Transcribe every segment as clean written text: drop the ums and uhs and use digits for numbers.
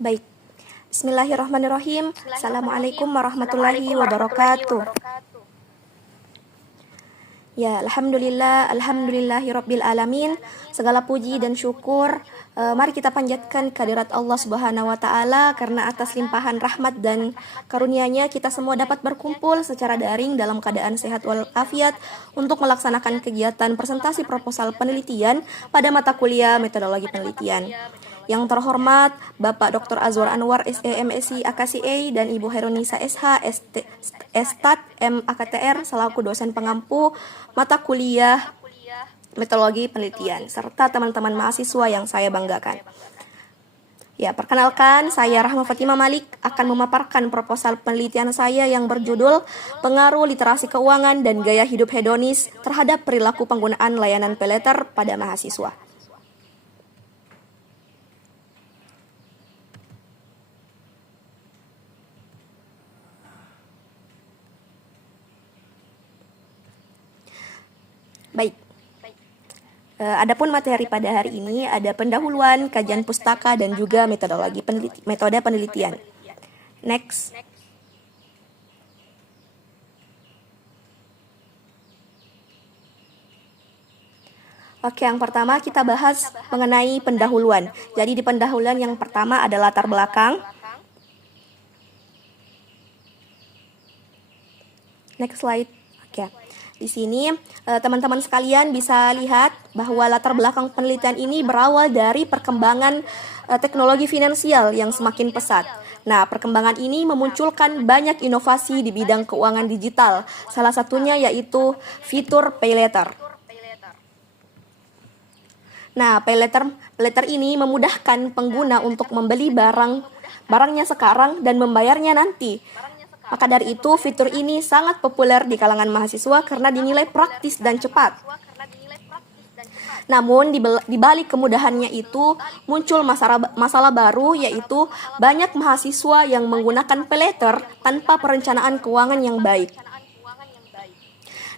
Baik, Bismillahirrahmanirrahim. Assalamualaikum warahmatullahi wabarakatuh. Ya, Alhamdulillahirabbil alamin. Segala puji dan syukur mari kita panjatkan kehadirat Allah Subhanahu wa taala, karena atas limpahan rahmat dan karunia-Nya kita semua dapat berkumpul secara daring dalam keadaan sehat walafiat untuk melaksanakan kegiatan presentasi proposal penelitian pada mata kuliah metodologi penelitian. Yang terhormat Bapak Dr. Azwar Anwar SE MSc AKCA dan Ibu Heronisa SH Estat M AKTR selaku dosen pengampu mata kuliah metodologi penelitian, serta teman-teman mahasiswa yang saya banggakan. Ya, perkenalkan, saya Rahma Fatimah Malik akan memaparkan proposal penelitian saya yang berjudul Pengaruh Literasi Keuangan dan Gaya Hidup Hedonis terhadap Perilaku Penggunaan Layanan Paylater pada Mahasiswa. Baik. Adapun materi pada hari ini ada pendahuluan, kajian pustaka, dan juga metode penelitian. Next. Oke, yang pertama kita bahas mengenai pendahuluan. Jadi di pendahuluan yang pertama ada latar belakang. Next slide. Oke. Di sini teman-teman sekalian bisa lihat bahwa latar belakang penelitian ini berawal dari perkembangan teknologi finansial yang semakin pesat. Nah, perkembangan ini memunculkan banyak inovasi di bidang keuangan digital. Salah satunya yaitu fitur Paylater. Nah, Paylater ini memudahkan pengguna untuk membeli barangnya sekarang dan membayarnya nanti. Maka dari itu, fitur ini sangat populer di kalangan mahasiswa karena dinilai praktis dan cepat. Namun, di balik kemudahannya itu, muncul masalah baru, yaitu banyak mahasiswa yang menggunakan Paylater tanpa perencanaan keuangan yang baik.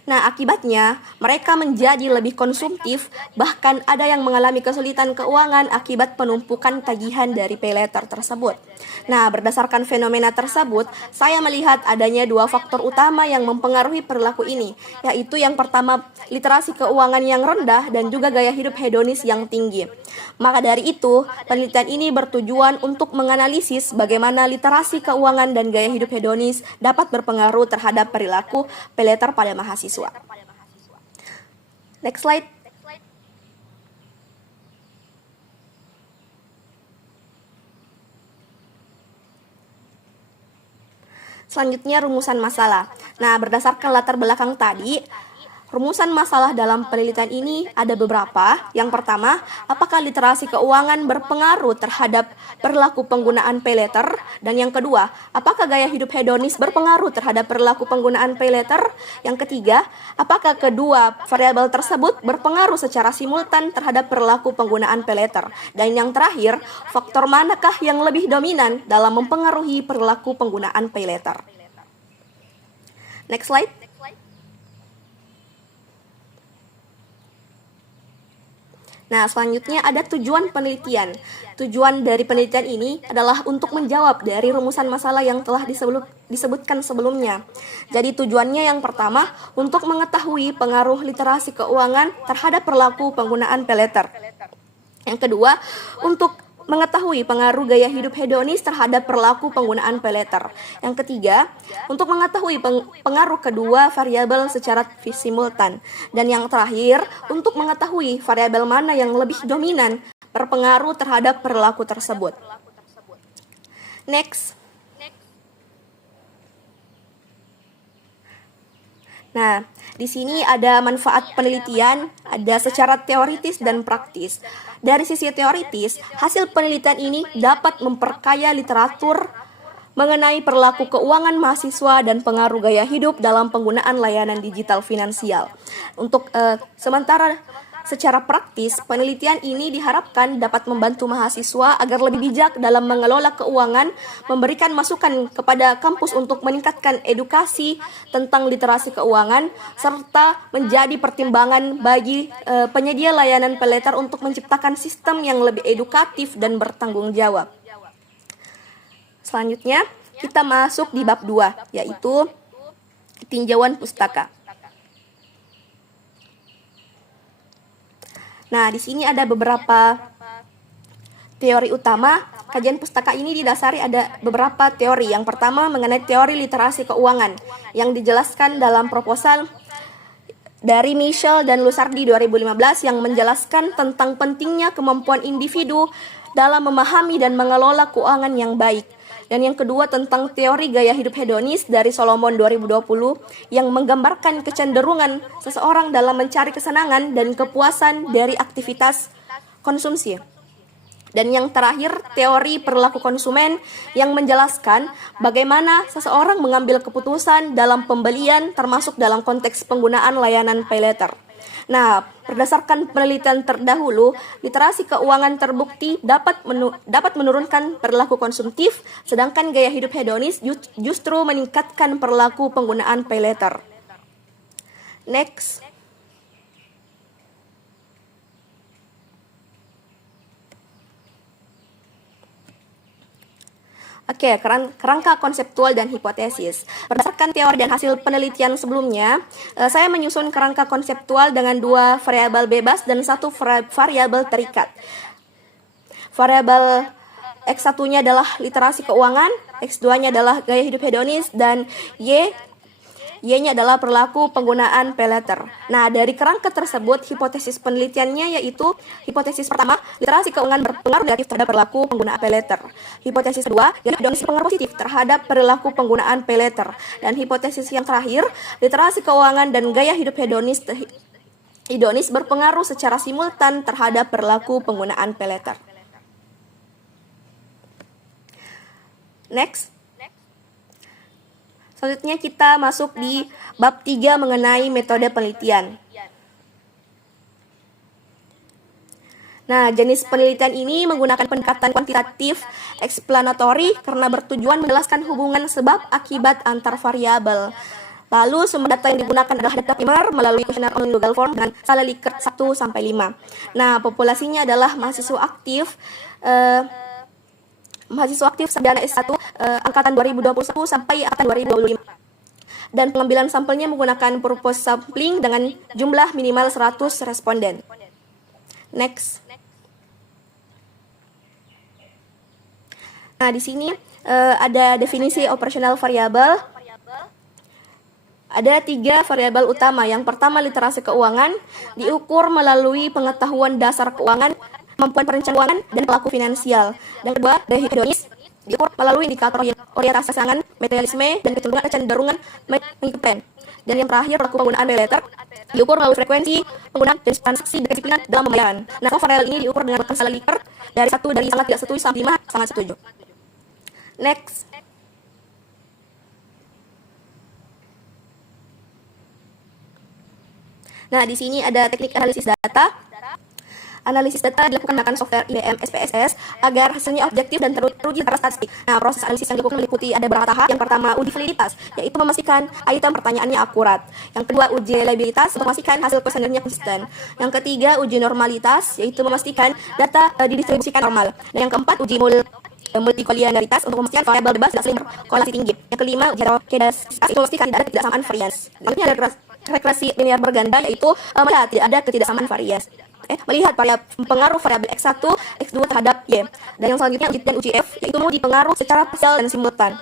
Nah, akibatnya mereka menjadi lebih konsumtif, bahkan ada yang mengalami kesulitan keuangan akibat penumpukan tagihan dari Paylater tersebut. Nah, berdasarkan fenomena tersebut, saya melihat adanya dua faktor utama yang mempengaruhi perilaku ini, yaitu yang pertama, literasi keuangan yang rendah dan juga gaya hidup hedonis yang tinggi. Maka dari itu, penelitian ini bertujuan untuk menganalisis bagaimana literasi keuangan dan gaya hidup hedonis dapat berpengaruh terhadap perilaku Paylater pada mahasiswa. Next slide. Selanjutnya, rumusan masalah. Nah, berdasarkan latar belakang tadi, rumusan masalah dalam penelitian ini ada beberapa. Yang pertama, apakah literasi keuangan berpengaruh terhadap perilaku penggunaan Paylater? Dan yang kedua, apakah gaya hidup hedonis berpengaruh terhadap perilaku penggunaan Paylater? Yang ketiga, apakah kedua variabel tersebut berpengaruh secara simultan terhadap perilaku penggunaan Paylater? Dan yang terakhir, faktor manakah yang lebih dominan dalam mempengaruhi perilaku penggunaan Paylater? Next slide. Nah, selanjutnya ada tujuan penelitian. Tujuan dari penelitian ini adalah untuk menjawab dari rumusan masalah yang telah disebutkan sebelumnya. Jadi tujuannya yang pertama, untuk mengetahui pengaruh literasi keuangan terhadap perilaku penggunaan Paylater. Yang kedua, untuk mengetahui pengaruh gaya hidup hedonis terhadap perilaku penggunaan Paylater. Yang ketiga, untuk mengetahui pengaruh kedua variabel secara simultan. Dan yang terakhir, untuk mengetahui variabel mana yang lebih dominan berpengaruh terhadap perilaku tersebut. Next. Nah, di sini ada manfaat penelitian, ada secara teoritis dan praktis. Dari sisi teoritis, hasil penelitian ini dapat memperkaya literatur mengenai perilaku keuangan mahasiswa dan pengaruh gaya hidup dalam penggunaan layanan digital finansial. Untuk sementara secara praktis, penelitian ini diharapkan dapat membantu mahasiswa agar lebih bijak dalam mengelola keuangan, memberikan masukan kepada kampus untuk meningkatkan edukasi tentang literasi keuangan, serta menjadi pertimbangan bagi penyedia layanan Paylater untuk menciptakan sistem yang lebih edukatif dan bertanggung jawab. Selanjutnya, kita masuk di bab 2, yaitu tinjauan pustaka. Nah, di sini ada beberapa teori utama. Kajian pustaka ini didasari ada beberapa teori. Yang pertama mengenai teori literasi keuangan yang dijelaskan dalam proposal dari Michel dan Lusardi 2015 yang menjelaskan tentang pentingnya kemampuan individu dalam memahami dan mengelola keuangan yang baik. Dan yang kedua tentang teori gaya hidup hedonis dari Solomon 2020 yang menggambarkan kecenderungan seseorang dalam mencari kesenangan dan kepuasan dari aktivitas konsumsi. Dan yang terakhir, teori perilaku konsumen yang menjelaskan bagaimana seseorang mengambil keputusan dalam pembelian termasuk dalam konteks penggunaan layanan pay later. Nah, berdasarkan penelitian terdahulu, literasi keuangan terbukti dapat menurunkan perilaku konsumtif, sedangkan gaya hidup hedonis justru meningkatkan perilaku penggunaan pay later. Next. Oke, kerangka konseptual dan hipotesis. Berdasarkan teori dan hasil penelitian sebelumnya, saya menyusun kerangka konseptual dengan 2 variabel bebas dan 1 variabel terikat. Variabel X1-nya adalah literasi keuangan, X2-nya adalah gaya hidup hedonis, dan Y-nya adalah perilaku penggunaan pay later. Nah, dari kerangka tersebut, hipotesis penelitiannya yaitu hipotesis pertama, literasi keuangan berpengaruh negatif terhadap perilaku penggunaan pay later. Hipotesis kedua, gaya hidup hedonis berpengaruh positif terhadap perilaku penggunaan pay later. Dan hipotesis yang terakhir, literasi keuangan dan gaya hidup hedonis berpengaruh secara simultan terhadap perilaku penggunaan pay later. Next. Selanjutnya kita masuk di bab 3 mengenai metode penelitian. Nah, jenis penelitian ini menggunakan pendekatan kuantitatif eksplanatori karena bertujuan menjelaskan hubungan sebab akibat antar variabel. Lalu sumber data yang digunakan adalah data primer melalui kuesioner online Google Form dengan skala Likert 1-5. Nah, populasinya adalah mahasiswa aktif sarjana S1 angkatan 2021 sampai angkatan 2025. Dan pengambilan sampelnya menggunakan purpose sampling dengan jumlah minimal 100 responden. Next. Nah, di sini ada definisi operasional variabel. Ada 3 variabel utama. Yang pertama, literasi keuangan diukur melalui pengetahuan dasar keuangan, kemampuan perencanaan dan pelaku finansial. Dan kedua, gaya hidup hedonis diukur melalui indikator orientasi pasangan, materialisme, dan kecenderungan mengikuti tren. Dan yang terakhir, pelaku penggunaan pay later diukur melalui frekuensi penggunaan dan transaksi kedisiplinan dalam pembayaran. Nah, variabel ini diukur dengan skala Likert dari sangat tidak setuju sampai 5 sangat setuju. Next. Nah, di sini ada teknik analisis data. Analisis data dilakukan menggunakan software IBM SPSS agar hasilnya objektif dan teruji secara statistik. Nah, proses analisis yang dilakukan meliputi ada beberapa tahap. Yang pertama, uji validitas, yaitu memastikan item pertanyaannya akurat. Yang kedua, uji reliabilitas untuk memastikan hasil kuesionernya konsisten. Yang ketiga, uji normalitas, yaitu memastikan data didistribusikan normal. Dan yang keempat, uji multikolinearitas untuk memastikan variabel bebas tidak saling berkorelasi tinggi. Yang kelima, uji heterogeneisitas untuk memastikan tidak ada ketidaksamaan varians. Selanjutnya ada regresi linear berganda, yaitu melihat tidak ada ketidaksamaan varians. Melihat pengaruh variabel X1, X2 terhadap Y. Dan yang selanjutnya uji F, yaitu menguji pengaruh secara parsial dan simultan.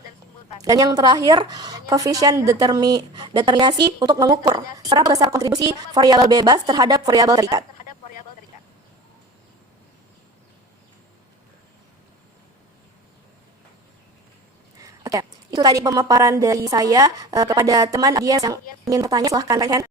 Dan yang terakhir, koefisien determinasi untuk mengukur seberapa besar kontribusi variabel bebas terhadap variabel terikat. Oke, itu tadi pemaparan dari saya. Kepada teman audiens yang ingin bertanya, silahkan raise hand.